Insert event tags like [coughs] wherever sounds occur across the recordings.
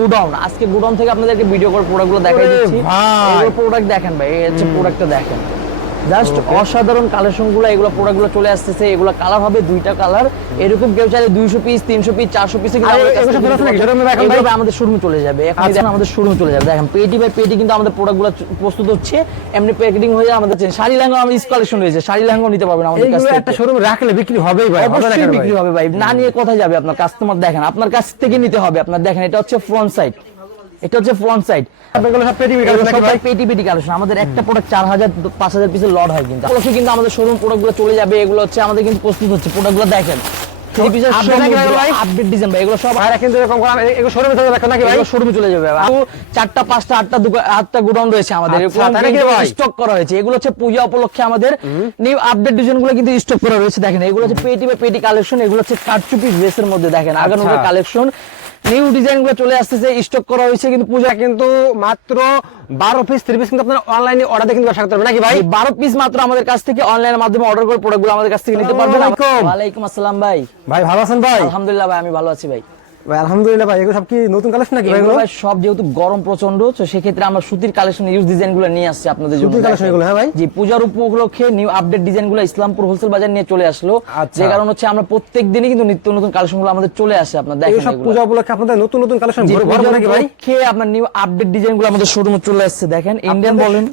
গুডাউন। আজকে গুডাউন থেকে আপনাদেরকে ভিডিও করে প্রোডাক্টগুলো দেখাই দিচ্ছি। প্রোডাক্ট দেখেন ভাই এই হচ্ছে প্রোডাক্টটা দেখেন। জাস্ট অসাধারণ কালেকশনগুলো এগুলো প্রোডাক্টগুলো চলে আসতেছে। এগুলো কালার হবে দুইটা কালার এরকম কেউ চাইলে দুইশো পিস তিনশো পিস চারশো পিস? আমাদের শোরুমে চলে যাবে। এখন আচ্ছা। আমাদের শোরুমে চলে যাবে। দেখেন পেটি বাই পেটি কিন্তু আমাদের প্রোডাক্টগুলো প্রস্তুত হচ্ছে। এমনি প্যাকেটিং হয়ে আমাদের শাড়ি লেহেঙ্গা আমাদের কালেকশন রয়েছে। শাড়ি লেহেঙ্গাও নিতে পারবেন আমাদের কাছ একটা শোরুমে রাখলে বিক্রি হবেই ভাই হবে অবশ্যই ভাই? বিক্রি হবে ভাই। না নিয়ে কোথায় যাবে আপনার কাস্টমার দেখেন আপনার কাছ থেকে নিতে হবে। আপনার দেখেন এটা হচ্ছে ফ্রন্ট সাইড এটা হচ্ছে ফ্রন্ট সাইড আপনাগুলো সব পেটি বিক্রি নাকি ভাই? পেটি পেটি কালেকশন। আমাদের একটা প্রোডাক্ট চার হাজার পাঁচ হাজার পিসের লট হয় কিন্তু। অবশ্যই কিন্তু আমাদের শোরুম প্রোডাক্টগুলো চলে যাবে এগুলো হচ্ছে আমাদের কিন্তু প্রস্তুত হচ্ছে। প্রোডাক্টগুলো দেখেন। থ্রি পিসের update নাকি ভাই? আপডেট ডিজাইন ভাই এগুলো সব ভাইরা কিন্তু এরকম এগুলো শোরুমে চলে রাখো নাকি ভাই? শোরুমে চলে যাবে। আর চারটা পাঁচটা আটটা আটটা গোডাউন রয়েছে আমাদের। আচ্ছা? স্টক করা হয়েছে। এগুলো হচ্ছে পূজা উপলক্ষে আমাদের নিউ আপডেট ডিজাইনগুলো কিন্তু স্টক করা রয়েছে দেখেন। এগুলো হচ্ছে পেটি বা পেটি কালেকশন এগুলো হচ্ছে ড্রেসের মধ্যে দেখেন। আগানোর আচ্ছা। কালেকশন নিউ ডিজাইনগুলো চলে আসতেছে স্টক করা হয়েছে কিন্তু পূজা কিন্তু মাত্র বারো পিস থ্রি পিস কিন্তু আপনারা অনলাইনে অর্ডার দিয়ে কিন্তু ব্যবসা করতে পারবেন নাকি ভাই? বারো পিস মাত্র আমাদের কাছ থেকে অনলাইনের মাধ্যমে অর্ডার করে প্রোডাক্টগুলো আমাদের কাছ থেকে নিতে পারবেন। ওয়ালাইকুম আসসালাম ভাই। ভাই ভালো আছেন ভাই? আলহামদুলিল্লাহ ভাই আমি ভালো আছি ভাই। ভাই আলহামদুলিল্লাহ ভাই এগুলো সব কি নতুন কালেকশন নাকি ভাই এগুলো এগুলো? ভাই সব যেহেতু গরম প্রচণ্ড তো সেক্ষেত্রে আমরা সুতির কালেকশন ইউজ ডিজাইন নিয়ে আসছি আপনাদের জন্য। সুতির collection এগুলো, হ্যাঁ ভাই? জি পূজার উপলক্ষে নিউ আপডেট ডিজাইনগুলো ইসলামপুর হোলসেল বাজার নিয়ে চলে আসলো। আচ্ছা। যে কারণ হচ্ছে আমরা প্রত্যেক দিনই কিন্তু নিত্য নতুন কালেকশনগুলো আমাদের চলে আসে আপনার এগুলো দেখেন সব পূজা উপলক্ষে আপনাদের নতুন নতুন কালেকশন জি, ভরে নাকি ভাই? আপনার নিউ আপডেট ডিজাইনগুলো আমাদের শোরুমে চলে আসছে দেখেন। ইন্ডিয়ান বলেন।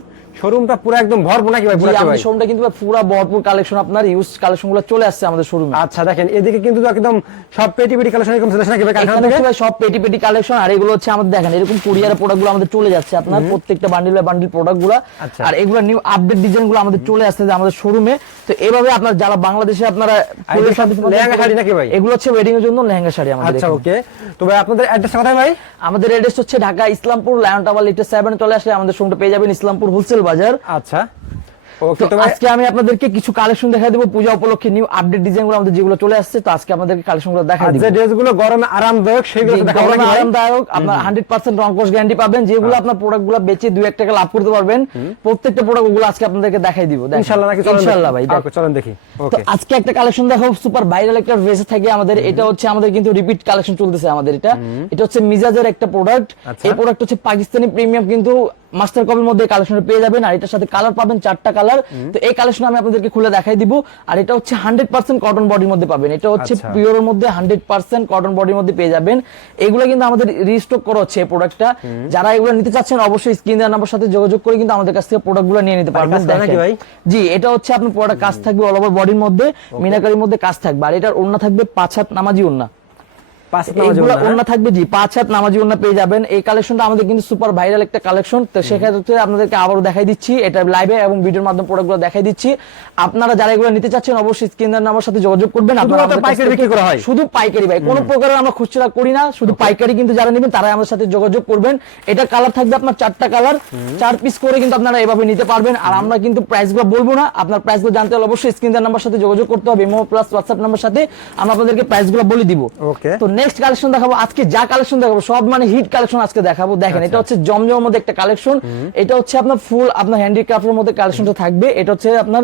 শোরুমটা পুরো একদম ভরপুর নাকি ভাই? জি, পুরাটা আমাদের শোরুমটা কিন্তু পুরো ভরপুর কালেকশন আপনার ইউজ কালেকশনগুলো চলে আসছে আমাদের শোরুমে আচ্ছা দেখেন এদিকে কিন্তু একদম সব পেটি পেটি কালেকশন এরকম চলে আসে নাকি ভাই কারখানা এখানে থেকে? ভাই সব পেটি পেটি কালেকশন আর এগুলো হচ্ছে আমাদের দেখেন এরকম কুরিয়ারের প্রোডাক্টগুলো আমাদের চলে যাচ্ছে আপনার প্রত্যেকটা বান্ডিল বান্ডিল প্রোডাক্টগুলো। আচ্ছা। আর এগুলো নিউ আপডেট ডিজাইনগুলো আমাদের চলে আসছে যে আমাদের শোরুমে তো এভাবে আপনার যারা বাংলাদেশে আপনারা লেহেঙ্গা শাড়ি নাকি ভাই? এগুলো হচ্ছে ওয়েডিং এর জন্য লেহেঙ্গা শাড়ি আমাদের আচ্ছা ওকে তো ভাই আপনাদের অ্যাড্রেস কোথায় ভাই? আমাদের এড্রেস হচ্ছে ঢাকা ইসলামপুর লায়ন টাওয়ার লিটার সেভেন চলে আসলে আমাদের শোরুমটা পেয়ে যাবেন ইসলামপুর হোলসেল বাজার। আচ্ছা। আজকে আমি আপনাদেরকে কিছু কালেকশন দেখা দেবো পূজা উপলক্ষে নিউ আপডেট আমাদের যেগুলো চলে আসছে তো আজকে আপনাদেরকে দেখা আর দিব। যে ড্রেসগুলো গরমে আরামদায়ক সেগুলো দেখাবো আরামদায়ক আপনার গ্যারান্টি পাবেন যেগুলো আপনার বেচে দুই এক টাকা লাভ করতে পারবেন। প্রত্যেকটা প্রোডাক্ট আজকে আপনাদেরকে দেখাই দিব দেখেন। ইনশাআল্লাহ নাকি ইনশাআল্লাহ ভাই চলেন দেখি। তো আজকে একটা কালেকশন দেখো সুপার ভাইরাল একটা ড্রেস থাকে আমাদের। এটা হচ্ছে আমাদের কিন্তু রিপিট কালেকশন চলতেছে আমাদের এটা। এটা হচ্ছে মিজাজের একটা প্রোডাক্ট আচ্ছা। এই প্রোডাক্ট হচ্ছে পাকিস্তানি প্রিমিয়াম কিন্তু মাস্টার কপির মধ্যে কালেকশন পেয়ে যাবেন আর এটার সাথে কালার পাবেন চারটা কালার তো এই কালেকশন আমি আপনাদেরকে খুলে দেখাই দিব আর এটা হচ্ছে হান্ড্রেড পার্সেন্ট কটন বডির মধ্যে পাবেন। এটা হচ্ছে আচ্ছা। পিওরের মধ্যে হান্ড্রেড পার্সেন্ট কটন বডির মধ্যে পেয়ে যাবেন। এগুলো কিন্তু আমাদের রিস্টক করা হচ্ছে এই প্রোডাক্টটা যারা এগুলো নিতে চাচ্ছেন অবশ্যই স্ক্রিন দেওয়ার নাম্বার সাথে যোগাযোগ করে কিন্তু আমাদের কাছ থেকে প্রোডাক্টগুলো নিয়ে নিতে পারবেন? জি এটা হচ্ছে আপনার প্রোডাক্ট কাজ থাকবে অল ওভার বডির মধ্যে মিনাকারির মধ্যে কাজ থাকবে। আর এটার ওন্না থাকবে পাঁচ হাত নামাজি ওন্না থাকবে জি পাঁচ হাত নামাজি ওন্না পেয়ে যাবেন। এই কালেকশনটা আমাদের কিন্তু সুপার ভাইরাল একটা কালেকশন তো সেক্ষেত্রে আপনাদেরকে আবারও দেখাই দিচ্ছি এটা লাইভে এবং ভিডিওর মাধ্যমে প্রোডাক্টগুলো দেখাই দিচ্ছি। আপনারা যারা এগুলো নিতে চাচ্ছেন অবশ্যই স্ক্রিনের নাম্বার সাথে যোগাযোগ করবেন। আপনারা শুধুমাত্র আমাদের কাছ পাইকারি থেকে- বিক্রি করা হয়? শুধু পাইকারি ভাই কোনো প্রকারের আমরা খুচরা করি না শুধু পাইকারি কিন্তু যারা নেবেন তারাই আমাদের সাথে যোগাযোগ করবেন। এটা কালার থাকবে আপনার চারটা কালার চার পিস করে কিন্তু আপনারা এভাবে নিতে পারবেন। আর আমরা কিন্তু প্রাইসগুলো বলব না আপনার প্রাইসগুলো জানতে হলে অবশ্যই স্ক্রিনের নাম্বার সাথে যোগাযোগ করতে হবে ইমো প্লাস হোয়াটসঅ্যাপ নাম্বার সাথে আমরা আপনাদেরকে প্রাইস বলে দিব। ওকে তো নেক্সট কালেকশন দেখাবো আজকে যা কালেকশন দেখাবো সব মানে হিট কালেকশন আজকে দেখাবো। দেখেন এটা হচ্ছে জমজমের মধ্যে একটা কালেকশন এটা হচ্ছে আপনার ফুল আপনার হ্যান্ডিক্রাফটের মধ্যে কালেকশনটা থাকবে। এটা হচ্ছে আপনার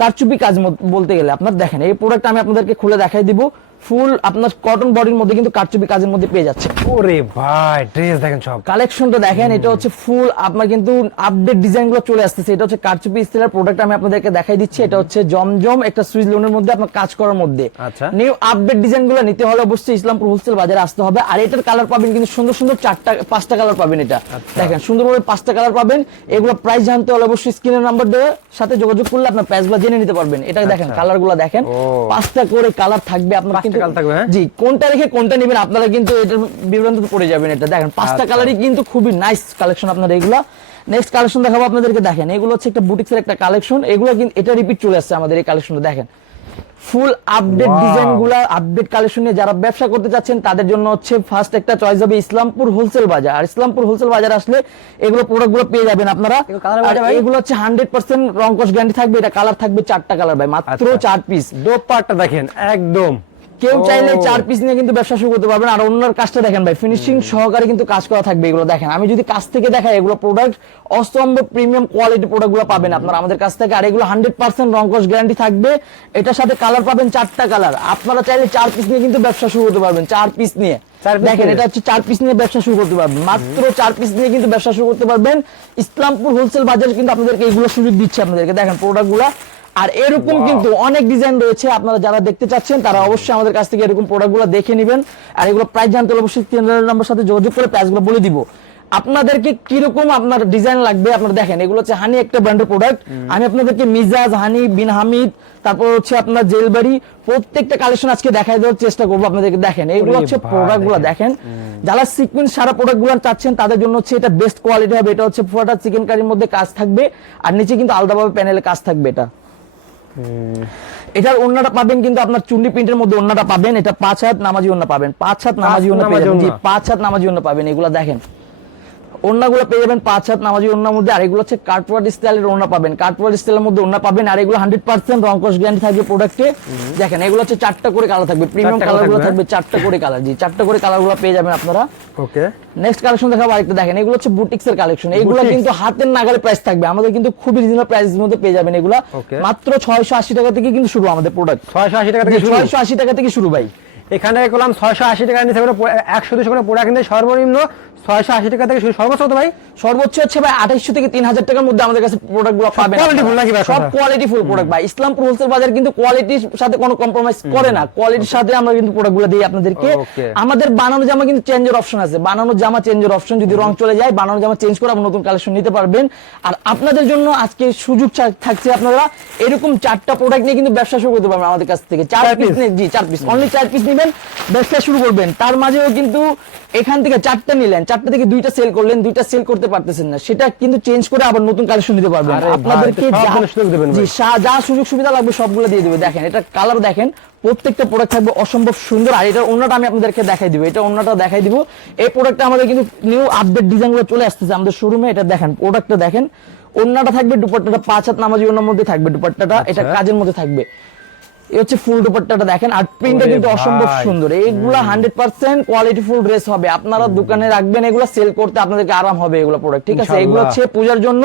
কারচুপি কাজ বলতে গেলে। আপনার দেখেন এই প্রোডাক্ট আমি আপনাদেরকে খুলে দেখাই দিব। ফুল আপনার কটন বডির মধ্যে কিন্তু কারচুপি কাজের মধ্যে পেয়ে যাচ্ছে। ওরে ভাই ড্রেস দেখেন সব। কালেকশনটা দেখেন এটা হচ্ছে ফুল আপনার কিন্তু আপডেট ডিজাইনগুলো চলে আসতেছে। এটা হচ্ছে কারচুপি স্টিলের প্রোডাক্ট আমি আপনাদেরকে দেখাই দিচ্ছি। এটা হচ্ছে জমজম একটা সুইচ লোনের মধ্যে আপনার কাজ করার মধ্যে। আচ্ছা। নিউ আপডেট ডিজাইনগুলো নিতে হলে অবশ্যই ইসলামপুর হোলসেল বাজারে আসতে হবে। আর এটার কালার পাবেন কিন্তু সুন্দর সুন্দর চারটা পাঁচটা কালার পাবেন এটা। আচ্ছা। দেখেন সুন্দরভাবে পাঁচটা কালার পাবেন। এগুলো প্রাইস জানতে হলে অবশ্যই স্ক্রিনের নাম্বার দিয়ে সাথে যোগাযোগ করলে আপনার প্রাইসগুলো জেনে নিতে পারবেন। এটা দেখেন কালারগুলো দেখেন। পাঁচটা করে কালার থাকবে আপনার পাঁচটা হ্যাঁ? জি কোনটা রেখে কোনটা নেবেন আপনারা কিন্তু এটার বিভ্রান্ত পড়ে যাবেন এটা। দেখেন পাঁচটা আচ্ছা। কালারই কিন্তু খুবই নাইস কালেকশন আপনার এগুলা। নেক্সট কালেকশন দেখাবো আপনাদেরকে দেখেন এগুলো হচ্ছে একটা বুটিক্সের একটা কালেকশন এগুলো কিন্তু এটা রিপিট চলে আসছে আমাদের এই কালেকশনটা দেখেন। ফুল আপডেট ডিজাইনগুলা আপডেট কালেকশন নিয়ে যারা ব্যবসা করতে চাচ্ছেন তাদের জন্য হচ্ছে ফার্স্ট একটা চয়েস হবে ইসলামপুর হোলসেল বাজার। আর ইসলামপুর হোলসেল বাজার আসলে এগুলো প্রোডাক্টগুলো পেয়ে যাবেন আপনারা। এগুলো হচ্ছে হান্ড্রেড পার্সেন্ট রংকশ গ্যারান্টি থাকবে এটা কালার থাকবে চারটা কালার ভাই মাত্র আচ্ছা। চার পিস দোপাট্টা দেখেন একদম। কেউ চাইলে চার পিস নিয়ে কিন্তু ব্যবসা শুরু করতে পারবেন। আর অন্যর কাজটা দেখেন ভাই ফিনিশিং সহকারে কিন্তু কাজ করা থাকবে এগুলো দেখেন। আমি যদি কাছ থেকে দেখাই এগুলো প্রোডাক্ট অস্তম্ভ প্রিমিয়াম কোয়ালিটি প্রোডাক্টগুলো পাবেন আপনারা। আমাদের কাছ থেকে আর এগুলো হান্ড্রেড পার্সেন্ট রংকশ গ্যারান্টি থাকবে। এটার সাথে কালার পাবেন চারটা কালার আপনারা চাইলে চার পিস নিয়ে কিন্তু ব্যবসা শুরু করতে পারবেন চার পিস নিয়ে। দেখেন এটা হচ্ছে চার পিস নিয়ে ব্যবসা শুরু করতে পারবেন। মাত্র চার পিস নিয়ে কিন্তু ব্যবসা শুরু করতে পারবেন। ইসলামপুর হোলসেল বাজার কিন্তু আপনাদেরকে এগুলো সুযোগ দিচ্ছে আপনাদেরকে। দেখেন প্রোডাক্ট প্রোডাক্টগুলো আর এরকম কিন্তু অনেক ডিজাইন রয়েছে আপনারা যারা দেখতে চাচ্ছেন তারা অবশ্যই আমাদের কাছ থেকে এরকম প্রোডাক্টগুলো দেখে নেবেন। আর এগুলো প্রাইস জানতে হলে অবশ্যই কেন্দ্রের নাম্বার সাথে যোগাযোগ করে প্রাইসগুলো বলে দিব। আপনাদেরকে কীরকম আপনার ডিজাইন লাগবে আপনারা দেখেন এগুলো হচ্ছে হানি একটা ব্র্যান্ডের প্রোডাক্ট আমি আপনাদেরকে মিজাজ হানি বিন হামিদ তারপর হচ্ছে আপনার জেলবাড়ি প্রত্যেকটা কালেকশন আজকে দেখাই দেওয়ার চেষ্টা করব আপনাদেরকে দেখেন এগুলো হচ্ছে প্রোডাক্টগুলো দেখেন। যারা সিকুয়েন্স সারা প্রোডাক্টগুলো চাচ্ছেন তাদের জন্য হচ্ছে এটা বেস্ট কোয়ালিটি হবে এটা হচ্ছে ফোটা চিকেন কারির মধ্যে কাজ থাকবে আর নিচে কিন্তু আলাদাভাবে প্যানেলে কাজ থাকবে এটা। এটার ওন্নাটা পাবেন কিন্তু আপনার চুন্ডি প্রিন্টের মধ্যে ওন্নাটা পাবেন। এটা পাঁচ হাত নামাজি ওন্না পাবেন। পাঁচ হাত নামাজি ওন্না পাবেন জি পাঁচ হাত নামাজি ওন্না পাবেন। এগুলো দেখেন। ওন্নাগুলো পেয়ে যাবেন পাঁচ হাত নামাজি ওন্নার মধ্যে। আর এগুলো হচ্ছে কার্টওয়ার্ড স্টাইলের ওন্না পাবেন। কার্টওয়ার্ড স্টাইলের মধ্যে ওন্না পাবেন আর এগুলো হান্ড্রেড পার্সেন্ট রংকশ গ্যারান্টি থাকবে প্রোডাক্টে দেখেন এগুলো হচ্ছে চারটা করে কালার থাকবে। প্রিমিয়াম কালারগুলো থাকবে চারটা করে কালার জি চারটা করে কালারগুলো পেয়ে যাবেন আপনারা। ওকে নেক্সট কালেকশন দেখাবো আরেকটা। দেখেন এগুলো হচ্ছে বুটিক্স এর কালেকশন এগুলো কিন্তু হাতের নাগালে প্রাইস থাকবে। আমাদের কিন্তু খুবই রিজনেবল প্রাইসের মধ্যে পেয়ে যাবেন এগুলো। মাত্র ছয়শো আশি টাকা থেকে কিন্তু শুরু আমাদের প্রোডাক্ট ছয়শো আশি টাকা থেকে ছয়শো আশি টাকা থেকে শুরু ভাই। এখানে করলাম ছয়শো আশি টাকা নিতে পারে একশো দুশো করে পোড়া কিনতে সর্বনিম্ন ছয়শো আশি টাকা থেকে সর্বোচ্চ কত ভাই? সর্বোচ্চ হচ্ছে ভাই আঠাইশো থেকে তিন হাজার টাকার মধ্যে আমাদের কাছে প্রোডাক্টগুলো পাবেন নাকি সব কোয়ালিটি ফুল প্রোডাক্ট ভাই। ইসলামপুর হোলসেল বাজার কিন্তু কোয়ালিটির সাথে কোনো কম্প্রোমাইজ করে না। কোয়ালিটির সাথে আমরা কিন্তু প্রোডাক্টগুলো দিই আপনাদেরকে। আমাদের বানানো জামা কিন্তু চেঞ্জের অপশন আছে। বানানো জামা চেঞ্জের অপশন যদি রং চলে যায় বানানো জামা চেঞ্জ করে আপনি নতুন কালেকশন নিতে পারবেন। আর আপনাদের জন্য আজকে সুযোগ থাকছে আপনারা এরকম চারটা প্রোডাক্ট নিয়ে কিন্তু ব্যবসা শুরু করতে পারবেন আমাদের কাছ থেকে। চার পিস? জি চার পিস অনলি চার পিস নেবেন ব্যবসা শুরু করবেন। তার মাঝেও কিন্তু এখান থেকে চারটা নিলেন চারটা থেকে দুইটা সেল করলেন দুইটা সেল করতে পারতেছেন না। সেটা কিন্তু চেঞ্জ করে আবার নতুন কালেকশন নিতে পারবেন। আপনাদেরকে সুযোগ যা সুযোগ সুবিধা লাগবে সবগুলো দিয়ে দিবে। দেখেন এটা কালার দেখেন প্রত্যেকটা প্রোডাক্ট থাকবে অসম্ভব সুন্দর। আর এটা অন্যটা আমি আপনাদেরকে দেখাই দিব এটা অন্যটা দেখাই দিব। এই প্রোডাক্টটা আমাদের কিন্তু নিউ আপডেট ডিজাইনগুলো চলে আসতেছে। আমাদের শোরুমে এটা দেখেন প্রোডাক্টটা দেখেন। অন্যটা থাকবে দুপাট্টাটা পাঁচ হাত নামাজি অন্যর মধ্যে থাকবে দুপাট্টাটা এটা আচ্ছা। কাজের মধ্যে থাকবে। এই হচ্ছে ফুল দুপাট্টাটা দেখেন আর প্রিন্টটা কিন্তু অসম্ভব সুন্দর। এইগুলা hundred percent quality full dress হবে। আপনারা দোকানে রাখবেন এগুলো সেল করতে আপনাদেরকে আরাম হবে এগুলো প্রোডাক্ট ঠিক আছে? এগুলো হচ্ছে পূজার জন্য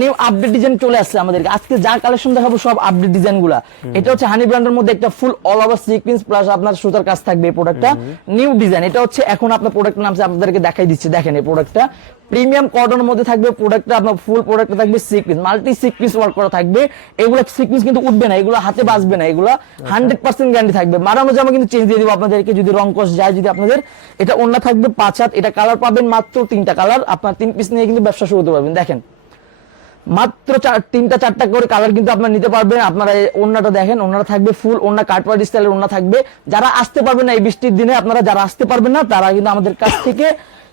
নিউ আপডেট ডিজাইন চলে আসছে আমাদেরকে। আজকে যা কালেকশন দেখাবো সব আপডেট ডিজাইনগুলা। এটা হচ্ছে হানি ব্র্যান্ডের মধ্যে একটা full all over sequence plus আপনার সুতার কাজ থাকবে এই প্রোডাক্টটা নিউ ডিজাইন এটা হচ্ছে এখন আপনার প্রোডাক্টের নাম আপনাদেরকে দেখাই দিচ্ছি। দেখেন এই প্রোডাক্টটা প্রিমিয়াম কটনের মধ্যে থাকবে প্রোডাক্টটা আপনার ফুল প্রোডাক্টটা থাকবে সিকোয়েন্স মাল্টি সিকোয়েন্স ওয়ার্ক করা থাকবে। এগুলো সিকোয়েন্স কিন্তু উঠবে না এগুলো হাতে বাজবে না এগুলো হান্ড্রেড পার্সেন্ট গ্যারান্টি থাকবে। মারানো জামা কিন্তু চেঞ্জ দিয়ে দিব আপনাদেরকে যদি রং কস যায় যদি আপনাদের এটা অন্য থাকবে পাঁচ হাত এটা কালার পাবেন মাত্র তিনটা কালার আপনার তিন পিস নিয়ে কিন্তু ব্যবসা শুরু করতে পারবেন। দেখেন মাত্র চার- তিনটা চারটা করে কালার কিন্তু আপনারা নিতে পারবেন। আপনারা এই ওড়নাটা দেখেন ওড়নাটা থাকবে ফুল ওড়না কাটওয়ার্ড স্টাইলের ওড়না থাকবে। যারা আসতে পারবেন না এই বৃষ্টির দিনে আপনারা যারা আসতে পারবেন না তারা কিন্তু আমাদের কাছ থেকে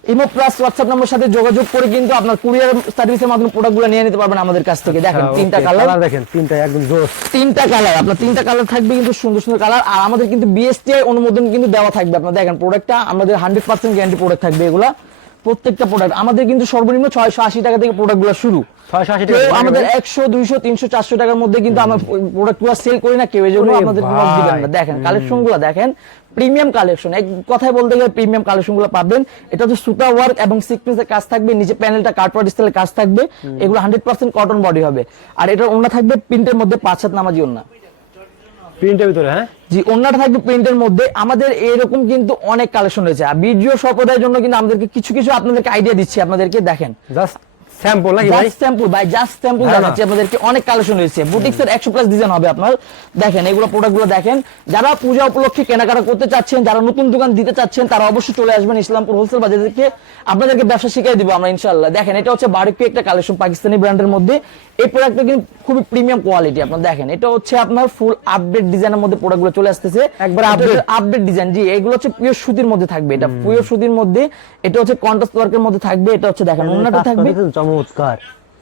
ইমো প্লাস হোয়াটসঅ্যাপ নম্বর সাথে যোগাযোগ করে কিন্তু আপনার কুরিয়ার সার্ভিসের মাধ্যমে প্রোডাক্টগুলো নিয়ে নিতে পারবেন আমাদের কাছ থেকে। দেখেন আচ্ছা, তিনটা কালার দেখেন তিনটা একদম জোস। তিনটা কালার আপনার তিনটা কালার থাকবে কিন্তু সুন্দর সুন্দর কালার আর আমাদের কিন্তু বিএসটিআই অনুমোদন কিন্তু দেওয়া থাকবে আপনার। দেখেন প্রোডাক্টটা আমাদের হান্ড্রেড পার্সেন্ট গ্যারান্টি প্রোডাক্ট থাকবে এগুলা। প্রত্যেকটা প্রোডাক্ট আমাদের কিন্তু সর্বনিম্ন ছয়শো আশি টাকা থেকে প্রোডাক্টগুলো শুরু। আমাদের একশো দুইশো তিনশো চারশো টাকার মধ্যে কিন্তু আমরা প্রোডাক্টগুলো সেল করি না কেউ এই জন্য আমাদের। দিবেন না। দেখেন কালেকশনগুলো দেখেন। প্রিমিয়াম কালেকশন এক কথায় বলতে গেলে প্রিমিয়াম কালেকশনগুলো পাবেন। এটা হচ্ছে সুতা ওয়ার্ক এবং সিকোয়েন্সের কাজ থাকবে। নিচে প্যানেলটা কার্ডবোর্ড স্টাইলের কাজ থাকবে। এগুলো হান্ড্রেড পার্সেন্ট কটন বডি হবে। আর এটার ওনা থাকবে প্রিন্টের মধ্যে পাঁচ হাত নামাজি ওনা প্রিন্টের ভিতরে হ্যাঁ? জি অন্যটা থাকবে প্রিন্টের মধ্যে। আমাদের এরকম কিন্তু অনেক কালেকশন রয়েছে। আর ভিডিও সম্প্রদায়ের জন্য কিন্তু আমাদেরকে কিছু কিছু আপনাদেরকে আইডিয়া দিচ্ছি। আপনাদেরকে দেখেন। জাস্ট স্যাম্পল নাকি ভাই? স্যাম্পল ভাই জাস্ট স্যাম্পল। দেখাচ্ছি আপনাদেরকে। অনেক কালেকশন রয়েছে। বুটিক্স এর 100 প্লাস ডিজাইন হবে আপনার। দেখেন এগুলো প্রোডাক্টগুলো দেখেন। যারা পূজা উপলক্ষে কেনাকাটা করতে চাচ্ছেন যারা নতুন দোকান দিতে চাচ্ছেন তারা অবশ্যই চলে আসবেন ইসলামপুর হোলসেল বাজার থেকে। আপনাদেরকে ব্যবসা শিখিয়ে দিব আমরা ইনশাআল্লাহ। দেখেন এটা হচ্ছে বারিকপি একটা কালেকশন পাকিস্তানি ব্র্যান্ডের মধ্যে। এই প্রোডাক্টটা কিন্তু খুবই প্রিমিয়াম কোয়ালিটি আপনার। দেখেন এটা হচ্ছে আপনার ফুল আপডেট ডিজাইনের মধ্যে প্রোডাক্টগুলো চলে আসতেছে। একবারে update। আপডেট ডিজাইন জি এগুলো হচ্ছে পিওর সুতির মধ্যে থাকবে। এটা পিওর সুতির মধ্যে এটা হচ্ছে কন্ট্রাস্ট ওয়ার্কের মধ্যে থাকবে। এটা হচ্ছে দেখেন অন্যটা থাকবে। চমৎকার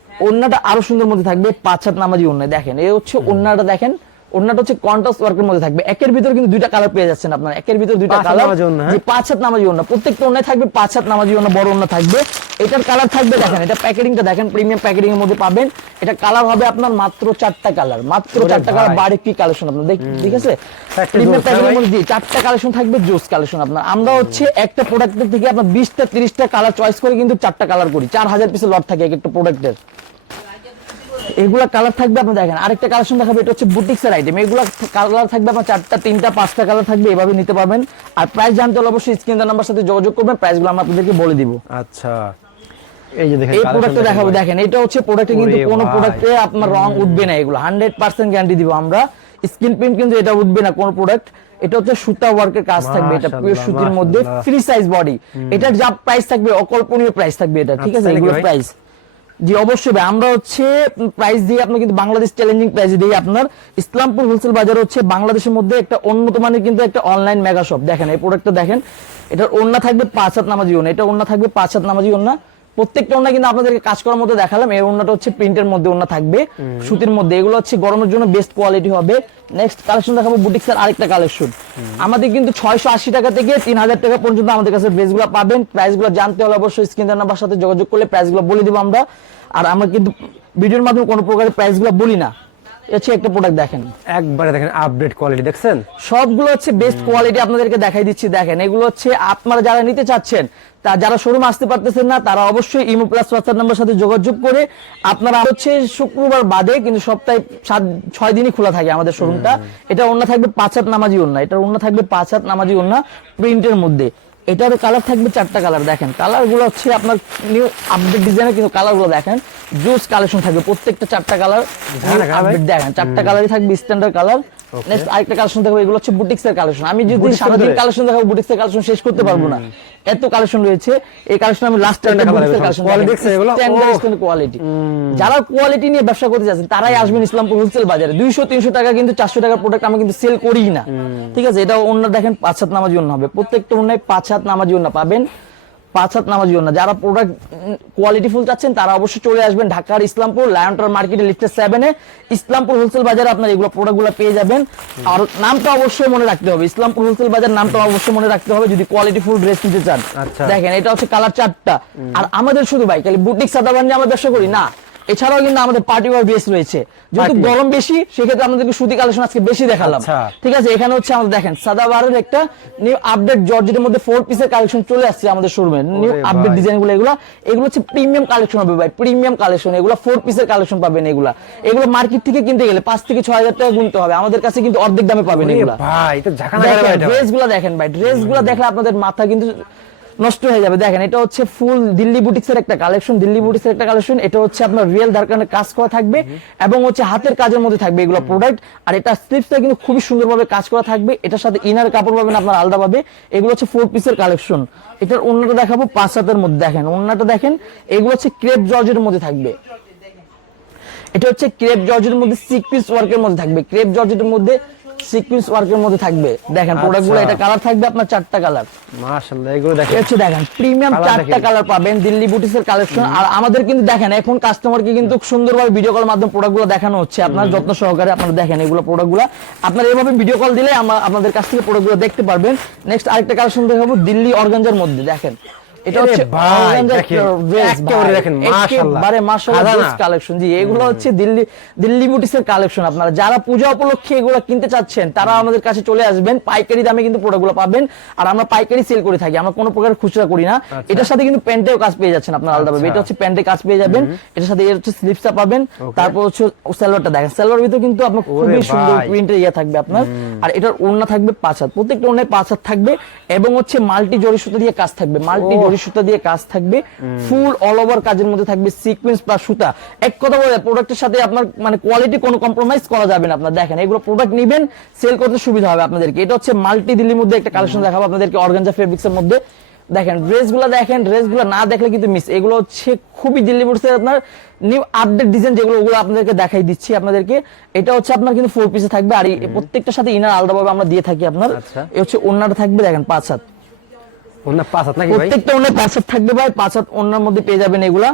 ওন্নাটা আরও সুন্দর মধ্যে থাকবে, পাঁচ হাত নামাজি ওন্না দেখেন এই হচ্ছে ওন্নাটা দেখেন ওন্নাটা হচ্ছে কন্ট্রাস্ট ওয়ার্কের মধ্যে থাকবে। একের ভিতর কিন্তু দুইটা কালার পেয়ে যাচ্ছেন আপনার। একের ভিতর দুইটা কালার হ্যাঁ? জি পাঁচ হাত নামাজি ওন্না প্রত্যেকটা ওন্নায় থাকবে পাঁচ হাত নামাজি ওন্না বড় ওন্না থাকবে। এটার কালার থাকবে দেখেন এটা প্যাকেটিংটা দেখেন প্রিমিয়াম প্যাকেটিং এর মধ্যে পাবেন। এটা কালার হবে আপনার মাত্র চারটা কালার মাত্র চারটা কালার। বাড়ি কি কালেকশন আপনার ঠিক আছে? প্রিমিয়াম প্যাকেটিং ভাই? মধ্যে চারটা কালেকশন থাকবে জোস কালেকশন আপনার। আমরা হচ্ছে একটা প্রোডাক্টের থেকে আপনার বিশটা তিরিশটা কালার চয়েস করে কিন্তু চারটা কালার করি। চার হাজার পিসের লট থাকে এক একটা প্রোডাক্টের এগুলা কালার থাকবে আপনি দেখেন। আরেকটা কালেকশন দেখাবে এটা হচ্ছে বুটিক্সের আইটেম এগুলা কালার থাকবে আপনার চারটা তিনটা পাঁচটা কালার থাকবে এভাবে নিতে পারবেন। আর প্রাইস জানতে হলে অবশ্যই স্ক্রিন নাম্বার সাথে যোগাযোগ করবেন প্রাইসগুলো আমরা আপনাদেরকে বলে দিব। আচ্ছা। এই যে দেখেন এই প্রোডাক্টটা দেখাবো দেখেন এটা হচ্ছে প্রোডাক্টে কিন্তু কোনো প্রোডাক্টে আপনার রং উঠবে না এগুলো। হান্ড্রেড পার্সেন্ট গ্যারান্টি দিব আমরা। স্ক্রিন প্রিন্ট কিন্তু এটা উঠবে না কোন প্রোডাক্ট এটা হচ্ছে সুতা ওয়ার্কের কাজ থাকবে এটা পিওর সুতির মধ্যে ফ্রি সাইজ বডি এটার যা প্রাইস থাকবে অকল্পনীয় প্রাইস থাকবে এটা ঠিক আচ্ছা, আছে? এগুলো প্রাইস জি, অবশ্যই ভাই। আমরা হচ্ছে প্রাইস দিয়ে আপনার কিন্তু বাংলাদেশ চ্যালেঞ্জিং প্রাইস দিয়ে আপনার ইসলামপুর হোলসেল বাজার হচ্ছে বাংলাদেশের মধ্যে একটা উন্নত মানের কিন্তু একটা অনলাইন মেগা শপ দেখেন, এই প্রোডাক্টটা দেখেন, এটার ওন্না থাকবে পাঁচ হাত নামাজি ওন্না এটা ওন্না থাকবে পাঁচ হাত নামাজি ওন্না প্রত্যেকটা ওনা কিন্তু আপনাদেরকে কাজ করার মধ্যে দেখালাম। এই ওনাটা হচ্ছে প্রিন্টের মধ্যে ওনা থাকবে। সুতির মধ্যে। এগুলো হচ্ছে গরমের জন্য বেস্ট কোয়ালিটি হবে। নেক্সট কালেকশন দেখাবো বুটিক্সের আরেকটা কালেকশন আমাদের কিন্তু ছয়শো আশি টাকা থেকে তিন হাজার টাকা পর্যন্ত আমাদের কাছে ড্রেসগুলো পাবেন। প্রাইসগুলো জানতে হলে অবশ্যই স্ক্রিন নাম্বার সাথে যোগাযোগ করলে প্রাইসগুলো বলে দিব আমরা। আর আমরা কিন্তু ভিডিওর মাধ্যমে কোনো প্রকারের প্রাইসগুলো বলি না। হচ্ছে একটা প্রোডাক্ট দেখেন। একবারে দেখেন আপডেট কোয়ালিটি দেখছেন? সবগুলো হচ্ছে বেস্ট কোয়ালিটি আপনাদেরকে দেখাই দিচ্ছি দেখেন। এগুলো হচ্ছে আপনারা যারা নিতে চাচ্ছেন তা যারা শোরুম আসতে পারতেছেন না তারা অবশ্যই ইমো প্লাস হোয়াটসঅ্যাপ নাম্বার সাথে যোগাযোগ করে আপনারা হচ্ছে শুক্রবার বাদে কিন্তু সপ্তাহে সাত ছয় দিনই খোলা থাকে আমাদের শোরুমটা এটা অন্য থাকবে পাঁচ হাত নামাজি অন্য এটা অন্য থাকবে পাঁচ হাত নামাজি অন্য প্রিন্টের মধ্যে। এটার কালার থাকবে চারটা কালার দেখেন। কালারগুলো হচ্ছে আপনার নিউ আপডেট ডিজাইনের কিন্তু কালারগুলো দেখেন। জুস কালেকশন থাকবে প্রত্যেকটা চারটা কালার। আপডেট দেখেন চারটা কালারই থাকবে স্ট্যান্ডার্ড কালার নেক্সট আরেকটা কালেকশন দেখো এগুলো হচ্ছে বুটিক্স এর কালেকশন আমি যদি সারাদিন কালেকশন দেখাবো বুটিক্স এর কালেকশন শেষ করতে পারব না। এত কালেকশন রয়েছে এই কালেকশন আমি last time Standard boutiques collection? Quality যারা কোয়ালিটি নিয়ে ব্যবসা করতে যাচ্ছেন তারাই আসবেন ইসলামপুর হোলসেল বাজারে। দুইশো তিনশো টাকা কিন্তু চারশো টাকার প্রোডাক্ট আমরা কিন্তু সেল করি না। ঠিক আছে? এটা অন্য দেখেন পাঁচ হাত নামাজি অন্য হবে। প্রত্যেকটা অন্যায় পাঁচ হাত নামাজি অন্য পাবেন। পাঁচ হাত যারা প্রোডাক্ট কোয়ালিটি ফুল চাচ্ছেন তারা অবশ্যই চলে আসবেন ঢাকার ইসলামপুর লায়নটার মার্কেটে লিফটের সেভেনে ইসলামপুর হোলসেল বাজারে আপনার এগুলো প্রোডাক্টগুলো পেয়ে যাবেন। আর নামটা অবশ্যই মনে রাখতে হবে। ইসলামপুর হোলসেল বাজার নামটা অবশ্যই মনে রাখতে হবে যদি কোয়ালিটি ফুল ড্রেস নিতে চান। আচ্ছা। দেখেন এটা হচ্ছে কালার চারটা। আর আমাদের শুধু ভাই খালি বুটিক সাদা নিয়ে আমরা ব্যবসা করি না। এছাড়াও কিন্তু আমাদের পার্টি ওয়ার ড্রেস রয়েছে। যেহেতু গরম বেশি সেক্ষেত্রে আমাদেরকে সুতি কালেকশন আজকে বেশি দেখালাম। আচ্ছা। ঠিক আছে এখানে হচ্ছে আমাদের দেখেন সাদাবারের একটা নিউ আপডেট জর্জেটের মধ্যে ফোর পিসের কালেকশন চলে আসছে আমাদের শোরুমে নিউ আপডেট। ডিজাইনগুলো এগুলো এগুলো হচ্ছে প্রিমিয়াম কালেকশন হবে ভাই প্রিমিয়াম কালেকশন এগুলো ফোর পিসের কালেকশন পাবেন এগুলা। এগুলো মার্কেট থেকে কিনতে গেলে পাঁচ থেকে ছয় হাজার টাকা গুনতে হবে আমাদের কাছে কিন্তু অর্ধেক দামে পাবেন এগুলা। ভাই এটা ঝাঁকানা। ড্রেসগুলা দেখেন ভাই ড্রেসগুলা দেখলে আপনাদের মাথা কিন্তু নষ্ট হয়ে যাবে। দেখেন এটা হচ্ছে ফুল দিল্লি বুটিক্স এর একটা কালেকশন দিল্লি বুটিক্স এর একটা কালেকশন এটা হচ্ছে আপনার রিয়েল দারকানের কাজ করা থাকবে এবং হচ্ছে হাতের কাজের মধ্যে থাকবে এগুলো প্রোডাক্ট আর এটা স্লিপসটা কিন্তু খুবই সুন্দরভাবে কাজ করা থাকবে। এটার সাথে ইনার কাপড় পাবেন আপনার আলাদা পাবে এগুলো হচ্ছে ফোর পিসের কালেকশন এটার অন্যটা দেখাবো পাঁচ হাতের মধ্যে। দেখেন অন্যটা দেখেন এগুলো হচ্ছে ক্রেপ জর্জের মধ্যে থাকবে। এটা হচ্ছে ক্রেপ জর্জের মধ্যে সিক পিস ওয়ার্কের মধ্যে থাকবে। ক্রেপ জর্জের মধ্যে সিকপিস ওয়ার্কের মধ্যে থাকবে। দেখেন প্রোডাক্টগুলো আচ্ছা। এটা কালার থাকবে আপনার চারটা কালার মাশাআল্লাহ এগুলো দেখেন। দেখেন প্রিমিয়াম চারটা কালার পাবেন দিল্লি বুটিক্সের কালেকশন আর আমাদের কিন্তু দেখেন এখন কাস্টমারকে কিন্তু সুন্দরভাবে ভিডিও কল মাধ্যমে প্রোডাক্টগুলো দেখানো হচ্ছে। আপনার যত্ন সহকারে আপনারা দেখেন এগুলো প্রোডাক্টগুলো আপনারা এভাবে ভিডিও কল দিলে আমরা আপনাদের কাছ থেকে প্রোডাক্টগুলো দেখতে পারবেন। নেক্সট আরেকটা কালেকশন দেখাবো দিল্লি অর্গানজার মধ্যে দেখেন। এটা হচ্ছে দেখেন, dress একেবারে ভাই। দেখেন, মাশাআল্লাহ। একেবারে মাশাআল্লাহ। সাদা dress না। কালেকশন জি এগুলো হচ্ছে দিল্লি দিল্লি বুটিক্সের কালেকশন আপনারা। যারা পূজা উপলক্ষে এগুলো কিনতে চাচ্ছেন তারা আমাদের কাছে চলে আসবেন। পাইকারি দামে কিন্তু প্রোডাক্টগুলো পাবেন। আর আমরা পাইকারি সেল করে থাকি আমরা কোনো প্রকার খুচরা করি না। এটার সাথে কিন্তু প্যান্টেও কাজ পেয়ে যাচ্ছেন আপনারা আলাদা আচ্ছা। এটা হচ্ছে প্যান্টে কাজ পেয়ে যাবেন। এটার সাথে এর হচ্ছে স্লিপসটা পাবেন। তারপর হচ্ছে সালোয়ারটা দেখেন সালোয়ার ভিতরে কিন্তু আপনার খুবই সুন্দর। প্রিন্টের ইয়ে থাকবে আপনার। আর এটার ওড়না থাকবে পাঁচ হাত। প্রত্যেকটা ওড়নায় পাঁচ হাত থাকবে এবং হচ্ছে মাল্টি জরি সুতা দিয়ে কাজ থাকবে। মাল্টি ওহ। জরি সুতা দিয়ে কাজ থাকবে ফুল অল ওভার কাজের মধ্যে থাকবে সিকোয়েন্স প্লাস সুতা। এক কথা বলে প্রোডাক্টের সাথে আপনার মানে কোয়ালিটি কোনো কম্প্রোমাইজ করা যাবে না আপনার দেখেন এগুলো প্রোডাক্ট নেবেন সেল করতে সুবিধা হবে আপনাদেরকে। এটা হচ্ছে মাল্টি দিল্লির মধ্যে একটা কালেকশন দেখাবো আপনাদেরকে অর্গানজা ফেব্রিক্স এর মধ্যে। দেখেন ড্রেসগুলো দেখেন ড্রেসগুলো না দেখলে কিন্তু মিস এগুলো হচ্ছে খুবই দিল্লি বুটসের আপনার নিউ আপডেট ডিজাইন যেগুলো ওগুলো আপনাদেরকে দেখাই দিচ্ছি আপনাদেরকে। এটা হচ্ছে আপনার কিন্তু ফোর পিসে থাকবে আর প্রত্যেকটার সাথে ইনার আলাদাভাবে আমরা দিয়ে থাকি আপনার। আচ্ছা। এ হচ্ছে ওনাটা থাকবে দেখেন পাঁচ হাত। অন্য পাঁচ হাত নাকি ভাই? প্রত্যেকটা অন্য পাঁচ হাত থাকবে ভাই পাঁচ হাত অন্যের মধ্যে পেয়ে যাবেন এগুলা।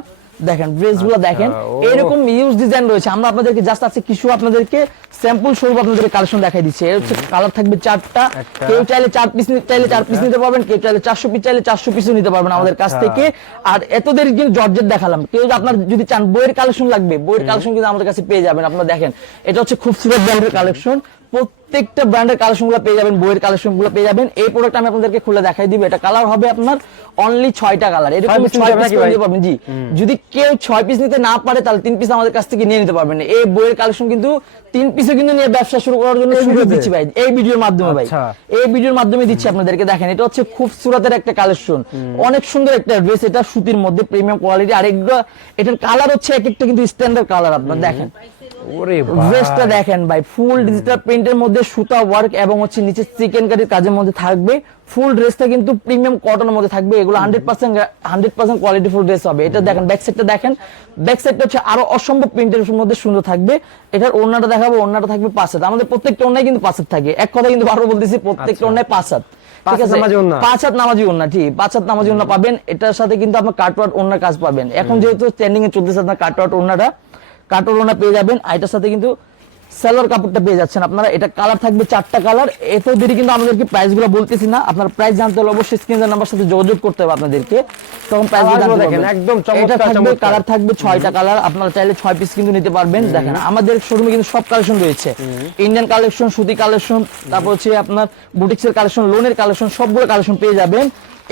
দেখেন ড্রেসগুলো দেখেন। এরকম ইউজ ডিজাইন রয়েছে। আমরা আপনাদেরকে জাস্ট আছে কিছু আপনাদেরকে স্যাম্পল স্বরূপ আপনাদের কালেকশন দেখাই দিচ্ছি। এর হচ্ছে কালার থাকবে চারটা। কেউ চাইলে চার পিস চাইলে চার পিস নিতে পারবেন কেউ চাইলে চারশো পিস চাইলে চারশো পিসও নিতে পারবেন আমাদের কাছ আচ্ছা। থেকে। আর এতদের কিন্তু জর্জেট দেখালাম। কেউ যদি আপনার যদি চান বইয়ের কালেকশন লাগবে বইয়ের কালেকশন কিন্তু আমাদের কাছে পেয়ে যাবেন। আপনারা দেখেন এটা হচ্ছে খুবসুরত ব্র্যান্ডের কালেকশন প্রত্যেকটা ব্র্যান্ডের কালেকশনগুলো পেয়ে যাবেন বইয়ের কালেকশনগুলো পেয়ে যাবেন। এই প্রোডাক্ট আমি আপনাদেরকে খুলে দেখাই দিব। এটা কালার হবে আপনার অনলি ছয়টা কালার এরকম ছয় পিস নিতে পারবেন জি। যদি কেউ ছয় পিস নিতে না পারে তাহলে তিন পিস আমাদের কাছ থেকে নিয়ে নিতে পারবেন। এই বইয়ের কালেকশন কিন্তু তিন পিসে কিন্তু নিয়ে ব্যবসা শুরু করার জন্য সুযোগ দিচ্ছি ভাই। এই ভিডিওর মাধ্যমে ভাই। আচ্ছা। এই ভিডিওর মাধ্যমে দিচ্ছি আপনাদেরকে। দেখেন এটা হচ্ছে খুব সুরাতের একটা কালেকশন অনেক সুন্দর একটা ড্রেস এটা সুতির মধ্যে প্রিমিয়াম কোয়ালিটি আর এটার কালার হচ্ছে এক একটা কিন্তু স্ট্যান্ডার্ড কালার আপনার। দেখেন। ওরে দেখেন ভাই ফুল ডিজিটাল প্রিন্টের মধ্যে সুতা ওয়ার্ক এবং হচ্ছে নিচে চিকেন কারির কাজের মধ্যে থাকবে। ফুল ড্রেসটা কিন্তু প্রিমিয়াম কটনের মধ্যে থাকবে। এগুলো hundred percent hundred percent quality full dress হবে। এটা দেখেন ব্যাক সাইডটা দেখেন। ব্যাক সাইডটা হচ্ছে আরও অসম্ভব প্রিন্টের মধ্যে সুন্দর থাকবে। এটার ওড়নাটা দেখাবো ওড়নাটা থাকবে পাঁচ হাত। আমাদের প্রত্যেকটা ওড়নায় কিন্তু পাঁচ হাত থাকে। এক কথা কিন্তু বারো বলতেছি প্রত্যেকটা ওড়নায় পাঁচ হাত। ঠিক আছে? পাঁচ হাত নামাজি ওড়না ঠিক। পাঁচ হাত নামাজি ওড়না পাবেন। এটার সাথে কিন্তু আপনার কাটওয়ার্ট ওড়নার কাজ পাবেন। এখন যেহেতু ট্রেন্ডিং এ চলতেছে আপনার কাটওয়ার্ট ওড়নাটা ওড়না পেয়ে যাবেন আর এটার সাথে কিন্তু সেলোর কাপড়টা পেয়ে যাচ্ছেন আপনারা। এটা কালার থাকবে চারটা কালার এত দেরি কিন্তু আমাদেরকে প্রাইসগুলো বলতেছি না। আপনার প্রাইস জানতে হলে অবশ্যই স্ক্রিনের নাম্বার সাথে যোগাযোগ করতে হবে আপনাদেরকে। তখন প্রাইসগুলো দেখেন, একদম চমৎকার, এটা থাকবে কালার থাকবে ছয়টা কালার আপনারা চাইলে ছয় পিস কিন্তু নিতে পারবেন। দেখেন আমাদের শোরুমে কিন্তু সব কালেকশন রয়েছে। ইন্ডিয়ান কালেকশন সুতি কালেকশন তারপর হচ্ছে আপনার বুটিক্সের কালেকশন লোনের কালেকশন সবগুলো কালেকশন পেয়ে যাবেন।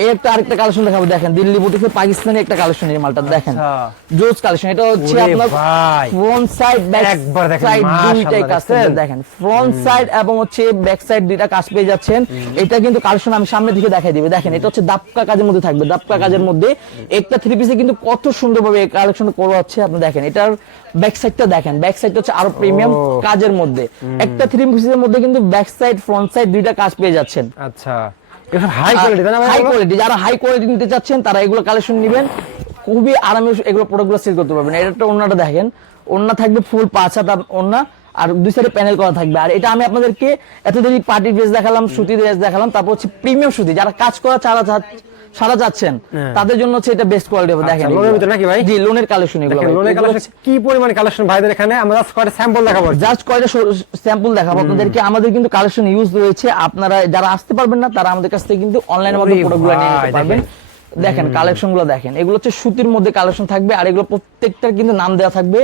একটা আরেকটা কালেকশন দেখাবো দেখেন দিল্লি বুটিক্সের পাকিস্তানি একটা কালেকশন এই মালটা দেখেন। আচ্ছা। জোস কালেকশন এটা হচ্ছে আপনার ফ্রন্ট সাইড ব্যাক একবার দেখেন, সাইড দুইটাই কাজ দেখেন ফ্রন্ট সাইড এবং হচ্ছে ব্যাক সাইড দুইটা কাজ পেয়ে যাচ্ছেন। এটা কিন্তু কালেকশন আমি সামনে থেকে দেখাই দিবে। দেখেন এটা হচ্ছে দাপকা কাজের মধ্যে থাকবে দাপকা কাজের মধ্যে। একটা থ্রি পিসে কিন্তু কত সুন্দরভাবে এই কালেকশন করা হচ্ছে আপনি দেখেন এটার ব্যাক সাইডটা দেখেন। ব্যাক সাইডটা হচ্ছে আরও প্রিমিয়াম কাজের মধ্যে। একটা থ্রি পিসের মধ্যে কিন্তু ব্যাক সাইড ফ্রন্ট সাইড দুইটা কাজ পেয়ে যাচ্ছেন। আচ্ছা। হাই কোয়ালিটি তাই না ভাই হাই কোয়ালিটি যারা হাই কোয়ালিটি নিতে চাচ্ছেন তারা এগুলো কালেকশন নেবেন। খুবই আরামে এগুলো প্রোডাক্টগুলো সেল করতে পারবেন। এটা একটা দেখেন। থাকবে ফুল পাঁচ হাত ওন্না আর দুই সাইডে প্যানেল করা থাকবে। আর এটা আমি আপনাদেরকে এতদিন পার্টি ড্রেস দেখালাম সুতি ড্রেস দেখালাম তারপর হচ্ছে প্রিমিয়াম সুতি। যারা কাজ করা চারা সারা যাচ্ছেন হ্যাঁ। তাদের জন্য হচ্ছে এটা বেস্ট কোয়ালিটি হবে দেখেন আচ্ছা, লোনের ভিতরে নাকি ভাই? জি লোনের কালেকশন এগুলো লোনের কালেকশন কি পরিমাণ কালেকশন ভাইদের এখানে? আমরা জাস্ট কয়েকটা স্যাম্পল দেখাবো জাস্ট কয়টা স্যাম্পল দেখাবো আপনাদেরকে। আমাদের কিন্তু কালেকশন ইউজ রয়েছে। আপনারা যারা আসতে পারবেন না তারা আমাদের কাছ থেকে কিন্তু অনলাইনে মাধ্যমে প্রোডাক্টগুলো নিয়ে নিতে পারবেন। দেখেন কালেকশনগুলো দেখেন। এগুলো হচ্ছে সুতির মধ্যে কালেকশন থাকবে আর এগুলো প্রত্যেকটার কিন্তু নাম দেওয়া থাকবে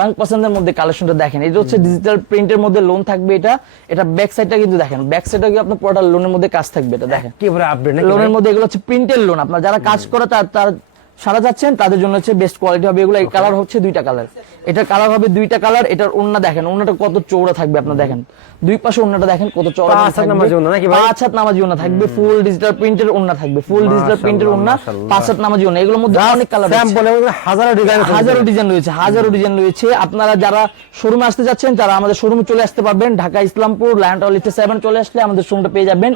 রং পছন্দের মধ্যে কালেকশনটা দেখেন। এটা হচ্ছে ডিজিটাল প্রিন্টের মধ্যে লোন থাকবে এটা এটা ব্যাক সাইডটা কিন্তু দেখেন। ব্যাক সাইডটা কিন্তু আপনার পুরোটা লোনের মধ্যে কাজ থাকবে এটা দেখেন। কি আপডেট লোনের মধ্যে এগুলো হচ্ছে প্রিন্টের লোন আপনার যারা কাজ করে তার তার সারা যাচ্ছেন তাদের জন্য হচ্ছে বেস্ট কোয়ালিটি হবে। এগুলো কালার হচ্ছে দুইটা কালার এটা কালার হবে দুইটা কালার এটার ওন্না দেখেন ওন্নাটা কত চৌড়া থাকবে আপনার দেখেন। দুই পাশে ওন্নাটা দেখেন কত চৌড়া পাঁচ হাত নামাজি ওড়না নাকি? পাঁচ হাত নামাজি ওন্না থাকবে ফুল ডিজিটাল প্রিন্টের ওন্না থাকবে ফুল ডিজিটাল প্রিন্টের ওন্না পাঁচ হাত নামাজি ওন্না এগুলোর মধ্যে অনেক কালার এবং হাজারো ডিজাইন হাজারো ডিজাইন রয়েছে হাজারো ডিজাইন রয়েছে। আপনারা যারা শোরুমে আসতে যাচ্ছেন তারা আমাদের শোরুমে চলে আসতে পারবেন। ঢাকা ইসলামপুর ল্যান্ড অল সেভেন চলে আসলে আমাদের শোরুমটা পেয়ে যাবেন।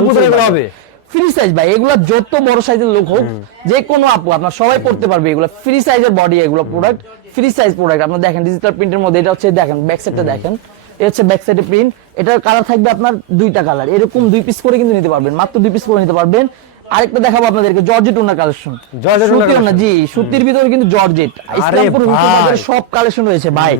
আপুদের হবে? ফ্রি সাইজ ভাই এগুলো যত বড় সাইজের লোক হোক যে কোনো আপু আপনার সবাই পড়তে পারবে এগুলো ফ্রি সাইজের বডি এগুলো প্রোডাক্ট ফ্রি সাইজ প্রোডাক্ট আপনার দেখেন ডিজিটাল প্রিন্টের মধ্যে এটা হচ্ছে দেখেন ব্যাক সাইডটা দেখেন এটা হচ্ছে ব্যাক সাইডে প্রিন্ট এটার কালার থাকবে আপনার দুইটা কালার এরকম দুই পিস করে কিন্তু নিতে পারবেন মাত্র দুই পিস করে নিতে পারবেন। আরেকটা দেখাবো আপনাদেরকে জর্জেট ওনার কালেকশন জর্জেট না জি সুতির ভিতরে কিন্তু জর্জেট ইসলামপুর বাজারে সব কালেকশন রয়েছে ভাই।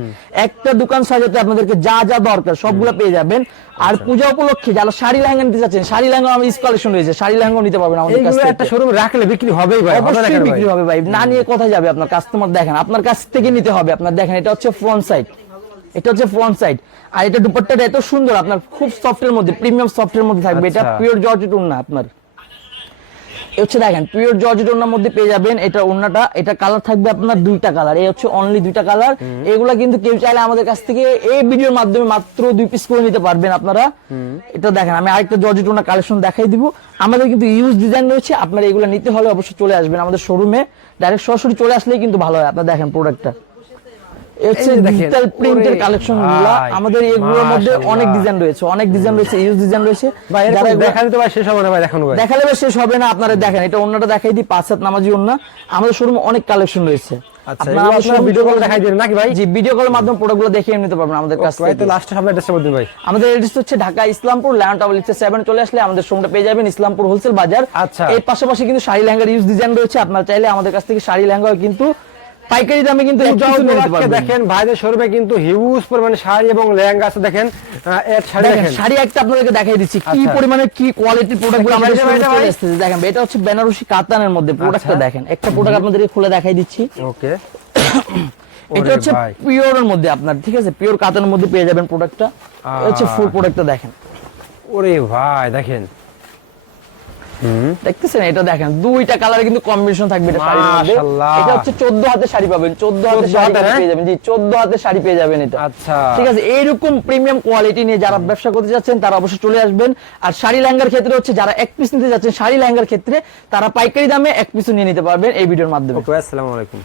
একটা দোকান সাজাতে আপনাদেরকে যা যা দরকার সবগুলো পেয়ে যাবেন। আর আচ্ছা। পূজা উপলক্ষে যারা শাড়ি লেহেঙ্গা নিতে চাচ্ছেন শাড়ি লেহেঙ্গা আমাদের কালেকশন রয়েছে শাড়ি লেহেঙ্গা নিতে পারবেন আমাদের কাছ একটা শোরুমে রাখলে বিক্রি হবেই ভাই হবে অবশ্যই বিক্রি হবে ভাই না নিয়ে কোথায় যাবে আপনার কাস্টমার দেখেন আপনার কাছ থেকে নিতে হবে আপনার দেখেন এটা হচ্ছে ফ্রন্ট সাইড এটা হচ্ছে ফ্রন্ট সাইড আর এটা দুপাট্টাটা এত সুন্দর আপনার খুব সফটের মধ্যে প্রিমিয়াম সফটের মধ্যে থাকবে এটা। পিওর জর্জেট না আপনার। হচ্ছে দেখেন পিওর জর্জেট ওনার মধ্যে পেয়ে যাবেন এটা ওনাটা এটা কালার থাকবে আপনার দুইটা কালার এই হচ্ছে অনলি দুইটা কালার এগুলা কিন্তু কেউ চাইলে আমাদের কাছ থেকে এই ভিডিওর মাধ্যমে মাত্র দুই পিস করে নিতে পারবেন আপনারা। এটা দেখেন আমি আরেকটা জর্জেট ওনার কালেকশন দেখাই দিব। আমাদের কিন্তু ইউজ ডিজাইন রয়েছে আপনারা এগুলো নিতে হলে অবশ্যই চলে আসবেন আমাদের শোরুমে ডাইরেক্ট সরাসরি চলে আসলেই কিন্তু ভালো হয় আপনারা দেখেন প্রোডাক্টটা হচ্ছে এই যে দেখেন, ডিজিটাল প্রিন্টের আমাদের এগুলোর মধ্যে অনেক ডিজাইন রয়েছে অনেক ডিজাইন রয়েছে ইউজ ডিজাইন রয়েছে। ভাই যারা এরকম এগুলো- দেখা দিতে ভাই শেষ হবে না ভাই দেখানো ভাই। দেখালে বেশ শেষ হবে না আপনারা দেখেন এটা অন্যটা দেখাই দিই পাঁচ হাত নামাজি অন্য। আমাদের শোরুমে অনেক কালেকশন রয়েছে। আচ্ছা, আপনারা এগুলো আমাদের আপনারা showroom video call চলে- দেখাই দিবেন নাকি ভাই? জি ভিডিও কলের মাধ্যমে প্রোডাক্টগুলো দেখিয়ে নিতে পারবেন আমাদের কাছ ভাই তো থেকে সামনে অ্যাড্রেসটা বলতে ভাই। আমাদের এড্রেস হচ্ছে ঢাকা ইসলামপুর ল্যান্ড টাওয়ার চলে আসলে আমাদের শোরুমটা পেয়ে যাবেন ইসলামপুর হোলসেল বাজার। আচ্ছা। এর পাশাপাশি কিন্তু শাড়ি লেহেঙ্গার ইউজ ডিজাইন রয়েছে আপনারা চাইলে আমাদের কাছ থেকে শাড়ি লেহেঙ্গা কিন্তু পাইকারি দামে কিন্তু। দেখেন ভাইদের শোরুমে কিন্তু হিউজ পরিমাণে শাড়ি এবং লেহেঙ্গা আছে দেখেন এর শাড়ি দেখেন দেখেন শাড়ি একটা আপনাদেরকে দেখাই দিচ্ছি কি আচ্ছা। পরিমাণে কি কোয়ালিটির প্রোডাক্ট আমাদের শাড়ি শোরুমে এটা চলে এসেছে দেখেন এটা হচ্ছে বেনারসি কাতানের মধ্যে প্রোডাক্টটা আচ্ছা। দেখেন একটা প্রোডাক্ট আপনাদেরকে খুলে দেখাই দিচ্ছি ওকে [coughs] এটা হচ্ছে ভাই। পিওরের মধ্যে আপনার ঠিক আছে পিওর কাতানের মধ্যে পেয়ে যাবেন প্রোডাক্টটা হচ্ছে। ফুল প্রোডাক্টটা দেখেন ওরে ভাই দেখেন দেখতেছেন এটা দেখেন দুইটা কালারে কিন্তু কম্বিনেশন থাকবে এটা শাড়ির মধ্যে। এটা হচ্ছে 14 হাতে শাড়ি পাবেন 14 হাতে শাড়ি হ্যাঁ? পেয়ে যাবেন। জি 14 হাতে শাড়ি পেয়ে যাবেন এটা। আচ্ছা। ঠিক আছে এইরকম প্রিমিয়াম কোয়ালিটি নিয়ে যারা ব্যবসা করতে যাচ্ছেন তারা অবশ্যই চলে আসবেন। আর শাড়ি লেহেঙ্গার ক্ষেত্রে হচ্ছে যারা এক পিস নিতে যাচ্ছেন শাড়ি লেহেঙ্গার ক্ষেত্রে তারা পাইকারি দামে এক পিস নিয়ে নিতে পারবেন এই ভিডিওর মাধ্যমে। ওকে আসসালামু আলাইকুম।